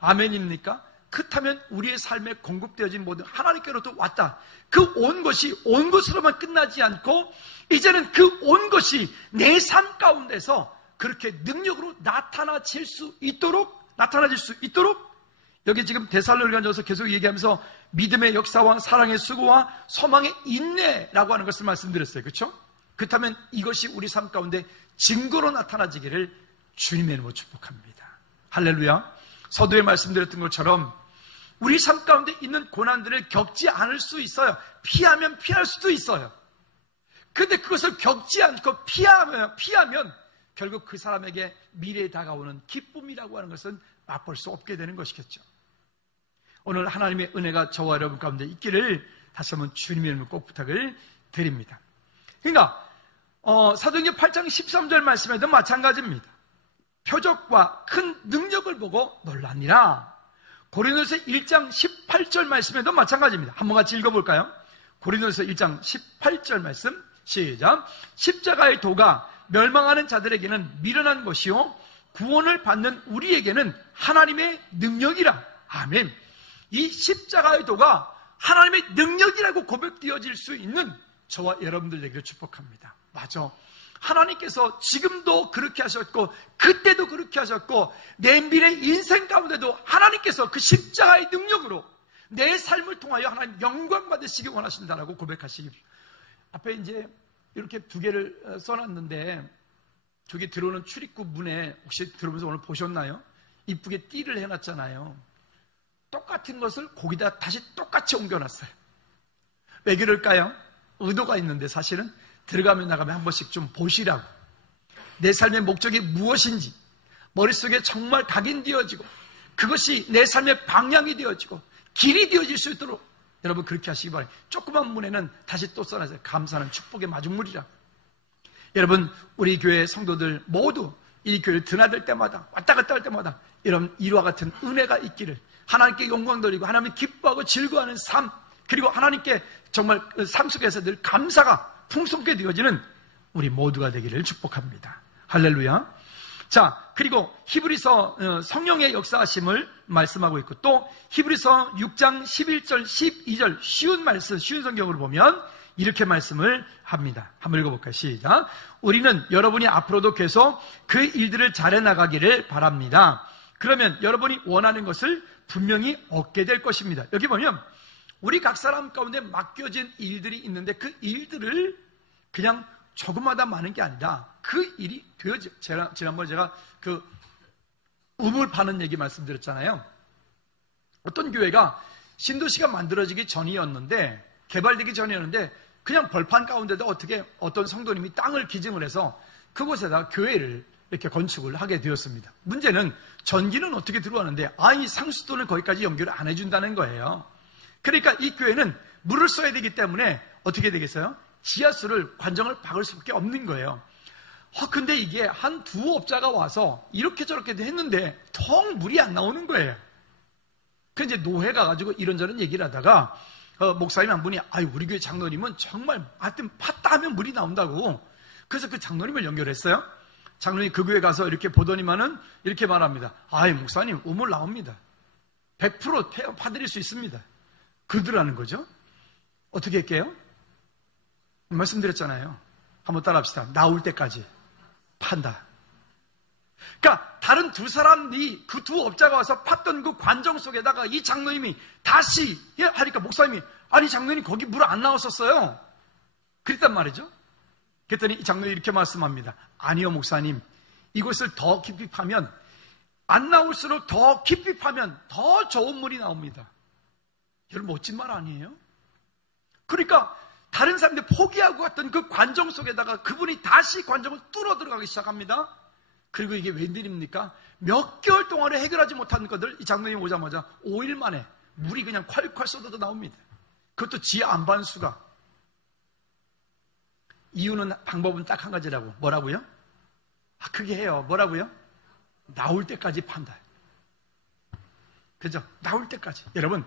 아멘입니까? 그렇다면 우리의 삶에 공급되어진 모든 하나님께로부터 왔다. 그 온 것이 온 것으로만 끝나지 않고 이제는 그 온 것이 내 삶 가운데서 그렇게 능력으로 나타나질 수 있도록 여기 지금 데살로니가전서 계속 얘기하면서 믿음의 역사와 사랑의 수고와 소망의 인내라고 하는 것을 말씀드렸어요. 그렇죠? 그렇다면 이것이 우리 삶 가운데 증거로 나타나지기를 주님의 이름으로 축복합니다. 할렐루야. 서두에 말씀드렸던 것처럼 우리 삶 가운데 있는 고난들을 겪지 않을 수 있어요. 피하면 피할 수도 있어요. 근데 그것을 겪지 않고 피하면 결국 그 사람에게 미래에 다가오는 기쁨이라고 하는 것은 맛볼 수 없게 되는 것이겠죠. 오늘 하나님의 은혜가 저와 여러분 가운데 있기를 다시 한번 주님의 이름으로 꼭 부탁을 드립니다. 그러니까 사도행전 8장 13절 말씀에도 마찬가지입니다. 표적과 큰 능력을 보고 놀라니라. 고린도서 1장 18절 말씀에도 마찬가지입니다. 한번 같이 읽어볼까요? 고린도서 1장 18절 말씀 시작. 십자가의 도가 멸망하는 자들에게는 미련한 것이요 구원을 받는 우리에게는 하나님의 능력이라. 아멘. 이 십자가의 도가 하나님의 능력이라고 고백되어질 수 있는 저와 여러분들에게 축복합니다. 맞아. 하나님께서 지금도 그렇게 하셨고 그때도 그렇게 하셨고 내 미래 인생 가운데도 하나님께서 그 십자가의 능력으로 내 삶을 통하여 하나님 영광 받으시기 원하신다라고 고백하시기. 앞에 이제 이렇게 두 개를 써놨는데 저기 들어오는 출입구 문에 혹시 들어오면서 오늘 보셨나요? 이쁘게 띠를 해놨잖아요. 똑같은 것을 거기다 다시 똑같이 옮겨놨어요. 왜 그럴까요? 의도가 있는데 사실은 들어가면 나가면 한 번씩 좀 보시라고. 내 삶의 목적이 무엇인지 머릿속에 정말 각인되어지고 그것이 내 삶의 방향이 되어지고 길이 되어질 수 있도록 여러분 그렇게 하시기 바랍니다. 조그만 문에는 다시 또 써놨어요. 감사는 축복의 마중물이라. 여러분 우리 교회 성도들 모두 이 교회를 드나들 때마다 왔다 갔다 할 때마다 이런 이와 같은 은혜가 있기를 하나님께 영광 돌리고 하나님을 기뻐하고 즐거워하는 삶 그리고 하나님께 정말 삶 속에서 늘 감사가 풍성하게 되어지는 우리 모두가 되기를 축복합니다. 할렐루야. 자, 그리고 히브리서 성령의 역사하심을 말씀하고 있고 또 히브리서 6장 11절 12절 쉬운 말씀 쉬운 성경으로 보면 이렇게 말씀을 합니다. 한번 읽어볼까요? 시작. 우리는 여러분이 앞으로도 계속 그 일들을 잘해 나가기를 바랍니다. 그러면 여러분이 원하는 것을 분명히 얻게 될 것입니다. 여기 보면 우리 각 사람 가운데 맡겨진 일들이 있는데 그 일들을 그냥 조금마다 많은 게 아니라 그 일이 되어져. 지난번에 제가 그 우물 파는 얘기 말씀드렸잖아요. 어떤 교회가 신도시가 만들어지기 전이었는데 개발되기 전이었는데 그냥 벌판 가운데도 어떤 성도님이 땅을 기증을 해서 그곳에다 교회를 이렇게 건축을 하게 되었습니다. 문제는 전기는 어떻게 들어가는데 이 상수도는 거기까지 연결을 안 해준다는 거예요. 그러니까 이 교회는 물을 써야 되기 때문에 어떻게 되겠어요? 지하수를 관정을 박을 수밖에 없는 거예요. 근데 이게 한 두 업자가 와서 이렇게 저렇게 했는데 통 물이 안 나오는 거예요. 그래서 이제 노회가 가지고 이런저런 얘기를 하다가 목사님 한 분이 우리 교회 장로님은 정말 하여튼 팠다 하면 물이 나온다고. 그래서 그 장로님을 연결했어요. 장로님 그 교회 가서 이렇게 보더니만은 이렇게 말합니다. 목사님 우물 나옵니다. 100% 파드릴 수 있습니다. 그러더라는 거죠. 어떻게 할게요? 말씀드렸잖아요. 한번 따라합시다. 나올 때까지 판다. 그러니까 다른 두 사람이 그 두 업자가 와서 팠던 그 관정 속에다가 이 장로님이 다시 하니까 목사님이 장로님 거기 물 안 나왔었어요. 그랬단 말이죠. 그랬더니 이 장로님이 이렇게 말씀합니다. 아니요 목사님, 이곳을 더 깊이 파면 안 나올수록 더 깊이 파면 더 좋은 물이 나옵니다. 여러분 멋진 말 아니에요? 그러니까 다른 사람들이 포기하고 갔던 그 관정 속에다가 그분이 다시 관정을 뚫어 들어가기 시작합니다. 그리고 이게 웬일입니까? 몇 개월 동안에 해결하지 못한 것들 이 장로님 오자마자 5일 만에 물이 그냥 콸콸 쏟아져 나옵니다. 그것도 지 안반수가. 이유는 방법은 딱 한 가지라고. 뭐라고요? 그게 해요. 뭐라고요? 나올 때까지 판다. 그죠? 나올 때까지. 여러분,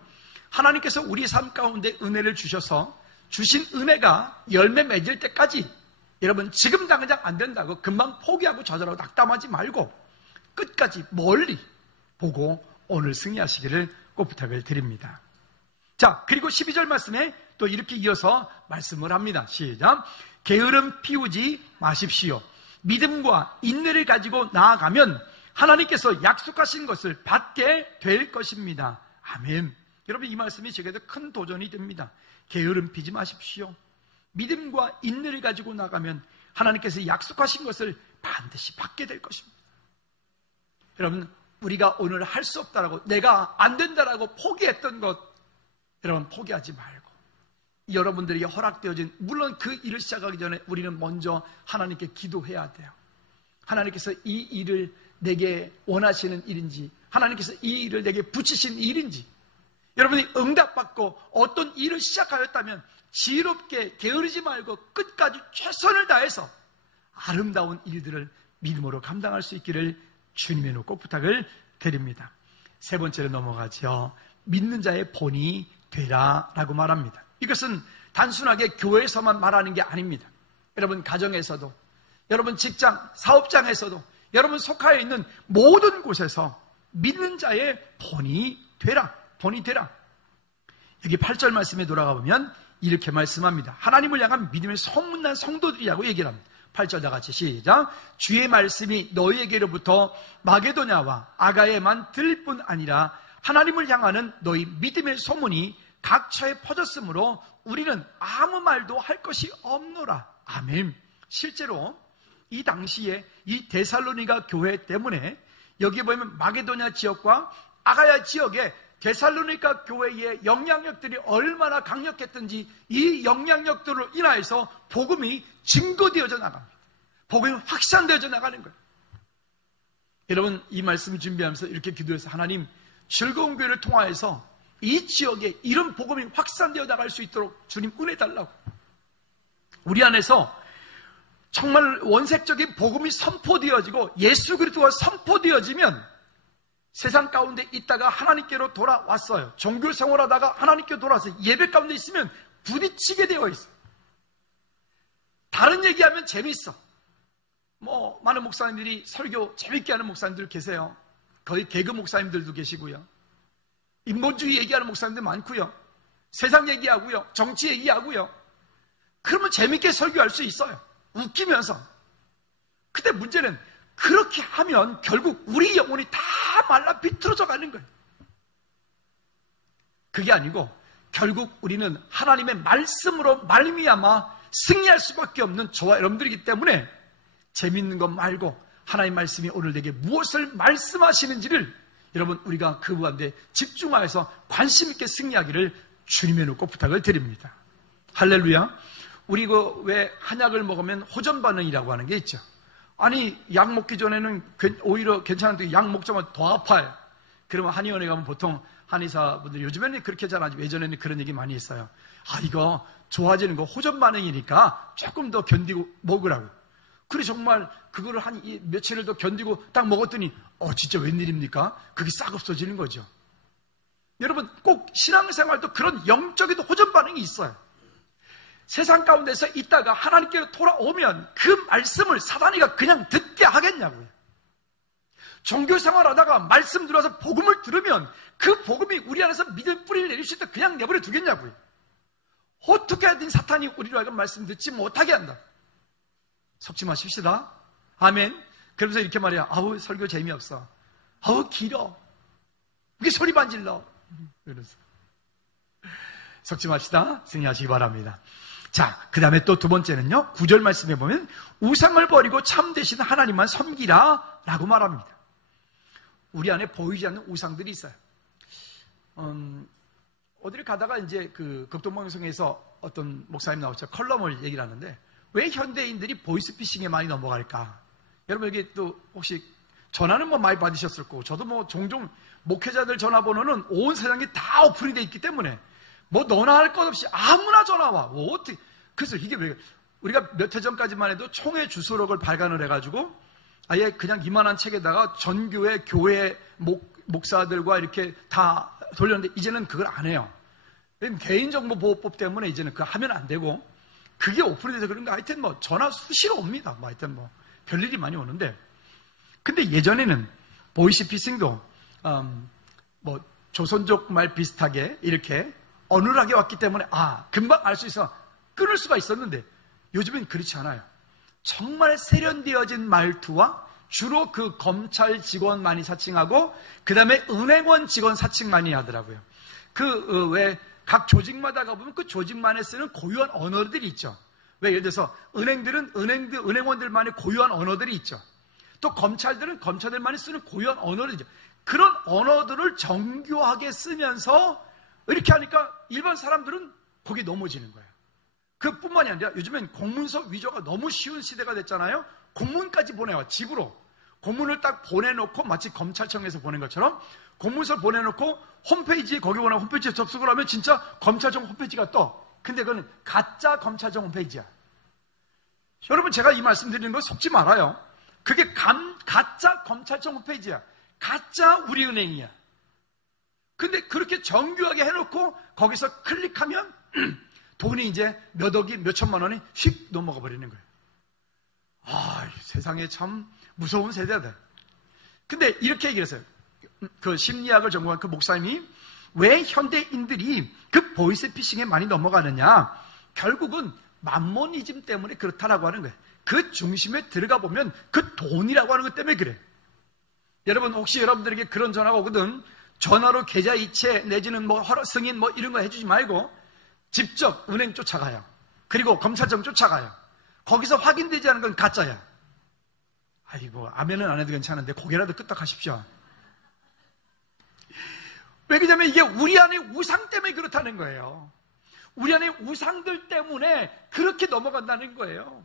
하나님께서 우리 삶 가운데 은혜를 주셔서 주신 은혜가 열매 맺을 때까지 여러분 지금 당장 안 된다고 금방 포기하고 좌절하고 낙담하지 말고 끝까지 멀리 보고 오늘 승리하시기를 꼭 부탁을 드립니다. 자, 그리고 12절 말씀에 또 이렇게 이어서 말씀을 합니다. 시작. 게으름 피우지 마십시오. 믿음과 인내를 가지고 나아가면 하나님께서 약속하신 것을 받게 될 것입니다. 아멘. 여러분 이 말씀이 제게도 큰 도전이 됩니다. 게으름 피지 마십시오. 믿음과 인내를 가지고 나가면 하나님께서 약속하신 것을 반드시 받게 될 것입니다. 여러분 우리가 오늘 할 수 없다라고 내가 안 된다라고 포기했던 것 여러분 포기하지 말고 여러분들에게 허락되어진 물론 그 일을 시작하기 전에 우리는 먼저 하나님께 기도해야 돼요. 하나님께서 이 일을 내게 원하시는 일인지 하나님께서 이 일을 내게 붙이신 일인지 여러분이 응답받고 어떤 일을 시작하였다면 지혜롭게 게으르지 말고 끝까지 최선을 다해서 아름다운 일들을 믿음으로 감당할 수 있기를 주님의 놓고 부탁을 드립니다. 세 번째로 넘어가죠. 믿는 자의 본이 되라 라고 말합니다. 이것은 단순하게 교회에서만 말하는 게 아닙니다. 여러분 가정에서도 여러분 직장, 사업장에서도 여러분 속하여 있는 모든 곳에서 믿는 자의 본이 되라. 본이 되라. 여기 8절 말씀에 돌아가 보면 이렇게 말씀합니다. 하나님을 향한 믿음의 소문난 성도들이라고 얘기를 합니다. 8절 다 같이 시작. 주의 말씀이 너희에게로부터 마게도냐와 아가에만 들릴 뿐 아니라 하나님을 향하는 너희 믿음의 소문이 각처에 퍼졌으므로 우리는 아무 말도 할 것이 없노라. 아멘. 실제로 이 당시에 이 데살로니가 교회 때문에 여기에 보면 마게도냐 지역과 아가야 지역에 데살로니가 교회의 영향력들이 얼마나 강력했던지 이 영향력들로 인하여서 복음이 증거되어져 나갑니다. 복음이 확산되어져 나가는 거예요. 여러분 이 말씀을 준비하면서 이렇게 기도해서 하나님 즐거운 교회를 통하여서 이 지역에 이런 복음이 확산되어 나갈 수 있도록 주님 은혜 달라고. 우리 안에서 정말 원색적인 복음이 선포되어지고 예수 그리스도가 선포되어지면 세상 가운데 있다가 하나님께로 돌아왔어요. 종교 생활하다가 하나님께로 돌아와서 예배 가운데 있으면 부딪히게 되어 있어요. 다른 얘기하면 재밌어. 많은 목사님들이 설교 재밌게 하는 목사님들 계세요. 거의 개그 목사님들도 계시고요. 인본주의 얘기하는 목사님들 많고요. 세상 얘기하고요. 정치 얘기하고요. 그러면 재밌게 설교할 수 있어요. 웃기면서. 근데 문제는 그렇게 하면 결국 우리 영혼이 다 말라 비틀어져 가는 거예요. 그게 아니고 결국 우리는 하나님의 말씀으로 말미암아 승리할 수밖에 없는 저와 여러분들이기 때문에 재밌는 것 말고 하나님의 말씀이 오늘 내게 무엇을 말씀하시는지를 여러분 우리가 그 가운데 집중하여서 관심 있게 승리하기를 주님의 놓고 부탁을 드립니다. 할렐루야. 우리 왜 한약을 먹으면 호전 반응이라고 하는 게 있죠. 아니 약 먹기 전에는 오히려 괜찮은데 약 먹자마자 더 아파요. 그러면 한의원에 가면 보통 한의사분들 요즘에는 그렇게 잘 하지 예전에는 그런 얘기 많이 했어요. 이거 좋아지는 거 호전 반응이니까 조금 더 견디고 먹으라고. 그래 정말 그거를 한 며칠을 더 견디고 딱 먹었더니 진짜 웬일입니까? 그게 싹 없어지는 거죠. 여러분 꼭 신앙생활도 그런 영적인 호전 반응이 있어요. 세상 가운데서 있다가 하나님께로 돌아오면 그 말씀을 사단이가 그냥 듣게 하겠냐고요. 종교생활 하다가 말씀 들어서 복음을 들으면 그 복음이 우리 안에서 믿음 뿌리를 내릴 수 있다 그냥 내버려 두겠냐고요. 어떻게 하든 사탄이 우리로 하여금 말씀 듣지 못하게 한다. 속지 마십시다. 아멘. 그러면서 이렇게 말해요. 설교 재미없어. 길어. 이게 소리 반질러. 이러면서. 속지 맙시다. 승리하시기 바랍니다. 자, 그 다음에 또 두 번째는요. 9절 말씀에 보면 우상을 버리고 참 되신 하나님만 섬기라 라고 말합니다. 우리 안에 보이지 않는 우상들이 있어요. 어디를 가다가 이제 그 극동방송에서 어떤 목사님 나오죠. 컬럼을 얘기를 하는데 왜 현대인들이 보이스피싱에 많이 넘어갈까? 여러분 여기 또 혹시 전화는 뭐 많이 받으셨을 거고 저도 뭐 종종 목회자들 전화번호는 온 세상에 다 오픈이 돼 있기 때문에 뭐 너나 할 것 없이 아무나 전화 와. 뭐 어떻게? 그래서 이게 왜 우리가 몇 해 전까지만 해도 총회 주소록을 발간을 해가지고 아예 그냥 이만한 책에다가 전교회 교회 목사들과 이렇게 다 돌렸는데 이제는 그걸 안 해요. 개인정보보호법 때문에 이제는 그거 하면 안 되고 그게 오픈이 돼서 그런가 하여튼 뭐 전화 수시로 옵니다. 뭐 하여튼 뭐 별일이 많이 오는데 근데 예전에는 보이스피싱도 뭐 조선족 말 비슷하게 이렇게 어눌하게 왔기 때문에 금방 알 수 있어 끊을 수가 있었는데 요즘엔 그렇지 않아요. 정말 세련되어진 말투와 주로 그 검찰 직원 많이 사칭하고 그 다음에 은행원 직원 사칭 많이 하더라고요. 왜 각 조직마다 가보면 그 조직만에 쓰는 고유한 언어들이 있죠. 왜 예를 들어서 은행들은 은행원들만의 고유한 언어들이 있죠. 또 검찰들은 검찰들만이 쓰는 고유한 언어들이죠. 그런 언어들을 정교하게 쓰면서 이렇게 하니까 일반 사람들은 거기에 넘어지는 거예요. 그뿐만이 아니라 요즘엔 공문서 위조가 너무 쉬운 시대가 됐잖아요. 공문까지 보내와 집으로 공문을 딱 보내놓고 마치 검찰청에서 보낸 것처럼 공문서를 보내놓고 홈페이지에 거기 보내 홈페이지에 접속을 하면 진짜 검찰청 홈페이지가 떠. 근데 그건 가짜 검찰청 홈페이지야. 여러분 제가 이 말씀 드리는 거 속지 말아요. 그게 가짜 검찰청 홈페이지야. 가짜 우리은행이야. 근데 그렇게 정교하게 해놓고 거기서 클릭하면 돈이 이제 몇 억이 몇 천만 원이 휙 넘어가 버리는 거예요. 세상에 참 무서운 세대다. 근데 이렇게 얘기를 했어요. 그 심리학을 전공한 그 목사님이 왜 현대인들이 그 보이스피싱에 많이 넘어가느냐? 결국은 맘모니즘 때문에 그렇다라고 하는 거예요. 그 중심에 들어가 보면 그 돈이라고 하는 것 때문에 그래. 여러분 혹시 여러분들에게 그런 전화가 오거든 전화로 계좌 이체 내지는 뭐 허락 승인 뭐 이런 거 해주지 말고 직접 은행 쫓아가요. 그리고 검찰청 쫓아가요. 거기서 확인되지 않은 건 가짜야. 아이고 아멘은 안 해도 괜찮은데 고개라도 끄덕하십시오. 왜 그러냐면 이게 우리 안에 우상 때문에 그렇다는 거예요. 우리 안에 우상들 때문에 그렇게 넘어간다는 거예요.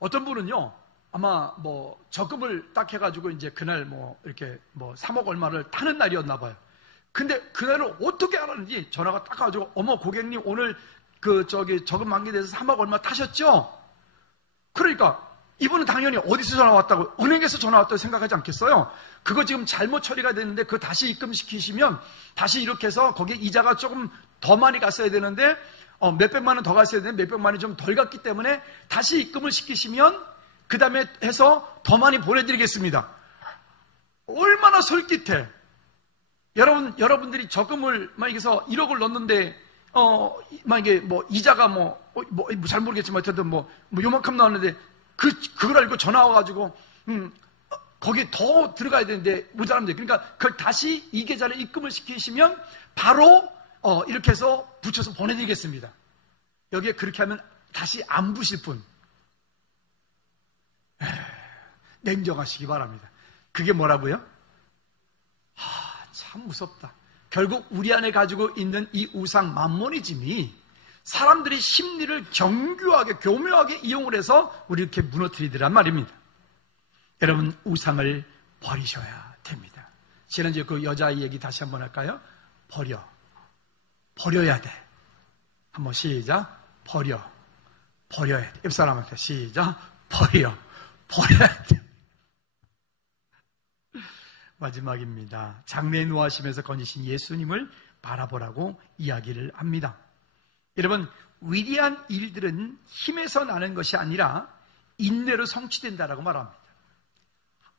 어떤 분은요 아마 뭐 적금을 딱 해가지고 이제 그날 뭐 이렇게 뭐 3억 얼마를 타는 날이었나 봐요. 근데 그날을 어떻게 알았는지 전화가 딱 가지고 어머 고객님 오늘 적금 만기돼서 3억 얼마 타셨죠? 그러니까 이분은 당연히 어디서 전화 왔다고 은행에서 전화 왔다고 생각하지 않겠어요? 그거 지금 잘못 처리가 됐는데 그거 다시 입금시키시면 다시 이렇게 해서 거기에 이자가 조금 더 많이 갔어야 되는데 몇백만 원 더 갔어야 되는데 몇백만 원이 좀 덜 갔기 때문에 다시 입금을 시키시면 그 다음에 해서 더 많이 보내드리겠습니다. 얼마나 솔깃해. 여러분들이 적금을 만약에서 1억을 넣었는데 만약에 뭐 이자가 잘 모르겠지만 어쨌든 뭐 요만큼 나왔는데 그걸 알고 전화 와가지고 거기에 더 들어가야 되는데 모자란데 그러니까 그걸 다시 이 계좌를 입금을 시키시면 바로 이렇게 해서 붙여서 보내드리겠습니다. 여기에 그렇게 하면 다시 안 부실 분 냉정하시기 바랍니다. 그게 뭐라고요? 참 무섭다. 결국 우리 안에 가지고 있는 이 우상 맘모니즘이 사람들의 심리를 정교하게 교묘하게 이용을 해서 우리 이렇게 무너뜨리더란 말입니다. 여러분 우상을 버리셔야 됩니다. 지난주에 그 여자아이 얘기 다시 한번 할까요? 버려야 돼. 한번 시작. 버려야 돼. 옆 사람한테 시작. 버려야 돼. 마지막입니다. 장래에 노하시면서 건지신 예수님을 바라보라고 이야기를 합니다. 여러분 위대한 일들은 힘에서 나는 것이 아니라 인내로 성취된다라고 말합니다.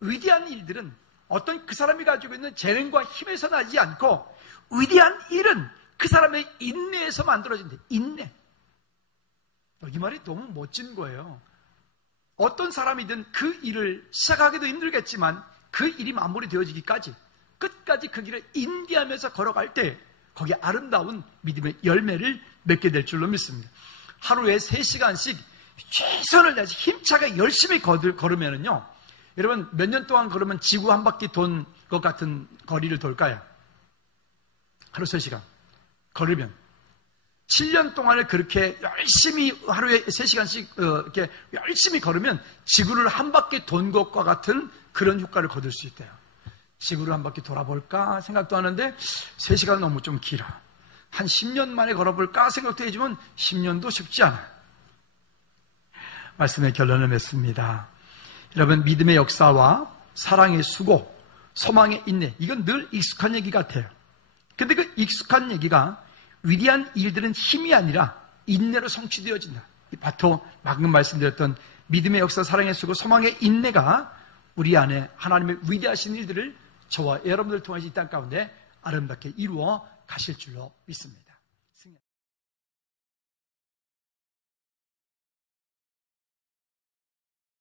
위대한 일들은 어떤 그 사람이 가지고 있는 재능과 힘에서 나지 않고 위대한 일은 그 사람의 인내에서 만들어진다. 인내. 이 말이 너무 멋진 거예요. 어떤 사람이든 그 일을 시작하기도 힘들겠지만 그 일이 마무리되어지기까지 끝까지 그 길을 인내하면서 걸어갈 때 거기에 아름다운 믿음의 열매를 맺게 될 줄로 믿습니다. 하루에 3시간씩 최선을 다해서 힘차게 열심히 걸으면은요 여러분, 몇 년 동안 걸으면 지구 한 바퀴 돈 것 같은 거리를 돌까요? 하루 3시간 걸으면 7년 동안을 그렇게 열심히 하루에 3시간씩 이렇게 열심히 걸으면 지구를 한 바퀴 돈 것과 같은 그런 효과를 거둘 수 있대요. 지구를 한 바퀴 돌아볼까 생각도 하는데 3시간은 너무 좀 길어. 한 10년 만에 걸어볼까 생각도 해주면 10년도 쉽지 않아요. 말씀의 결론을 맺습니다. 여러분, 믿음의 역사와 사랑의 수고, 소망의 인내, 이건 늘 익숙한 얘기 같아요. 근데 그 익숙한 얘기가 위대한 일들은 힘이 아니라 인내로 성취되어진다. 바로 방금 말씀드렸던 믿음의 역사, 사랑의 수고, 소망의 인내가 우리 안에 하나님의 위대하신 일들을 저와 여러분들 통해서 이 땅 가운데 아름답게 이루어 가실 줄로 믿습니다.